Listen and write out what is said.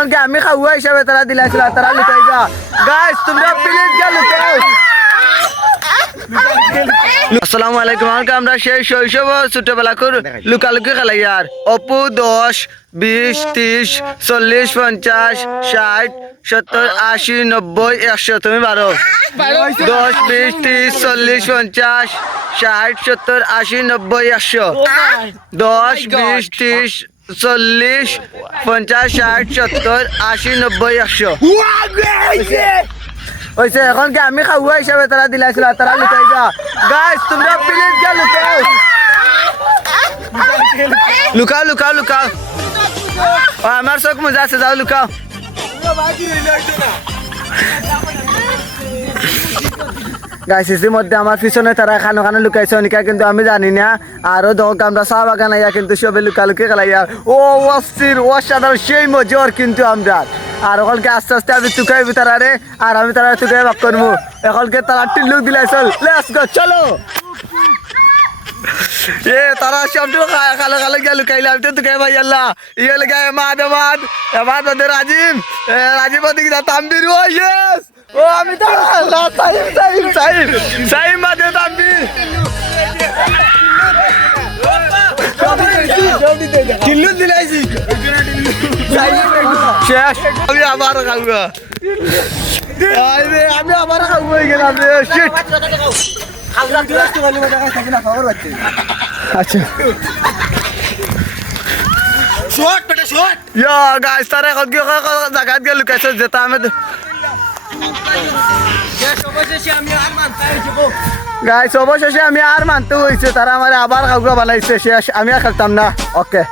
এখন কি আমি খাওয়া হিসাবে তারা দিলাইছিল তারা লুকাই যা গাইস তোমরা প্লিজ লুকাও আসসালামু আলাইকুম আমাকে আমরা সেই শৈশব ছোটবেলা করে লুকালুকি খেলাই আর অপু দশ বিশ ত্রিশ চল্লিশ পঞ্চাশ ষাট সত্তর আশি নব্বই একশো তুমি বারো দশ বিশ ত্রিশ চল্লিশ পঞ্চাশ ষাট সত্তর আশি নব্বই একশো দশ বিশ ত্রিশ চল্লিশ, পঞ্চাশ ষাট সত্তর আশি নব্বই একশো। হয়েছে এখন কি আমি খাওয়া হিসাবে তারা দিলাইছিল? তারা লুকাই যা গাছ তোমরা প্লিজ গিয়ে লুকাও। লুকাও লুকাও লুকাও। আমার চোখ মজা আছে, যাও, লুকাও। গাইস মধ্যে আমার পিছনে তারা খানো খানো লুকাইছে অনিকা কিন্তু আমি জানি না আরও দোক আমরা চা বাগান আইয়া কিন্তু সবে লুকালুকি খেলাইয়া ও অস্থির অসাধারণ সেই মজর কিন্তু আমরা আর ওখানকে আস্তে আস্তে আমি তুকাইবি তারারে আর আমি তারা তুকাই বাক করব এখনকে তারা টিল্লু দিলাই চল লেটস গো চলো এ তারা সবটু খালো খালো গিয়ে লুকাইলে আমি তো তুকাই ভাই আল্লাহ ইয়ে লুকাই মাদ মাদ এবার তোদের রাজিম রাজিম ওদিকে তাম্বির ও ইয়েস ও, আমি আল্লাহ সাইম সাইম সাইম। সাইম মাদে তাম্বির কিল্লু দিলাইছি। শেষ। আমি আবার খাব। আমি আবার খাব গেলাম রে। শিট আচ্ছা। শট বেটা শট। ইয়া গাইস তারা এখন কি জায়গাত গিয়ে লুকাইছে যেটা আমি গাইস অবশেষে আমি আর মানতে হয়েছে তারা আমার আবার কাউকে বানাইছে শেষ আমি আর খেলতাম না। ওকে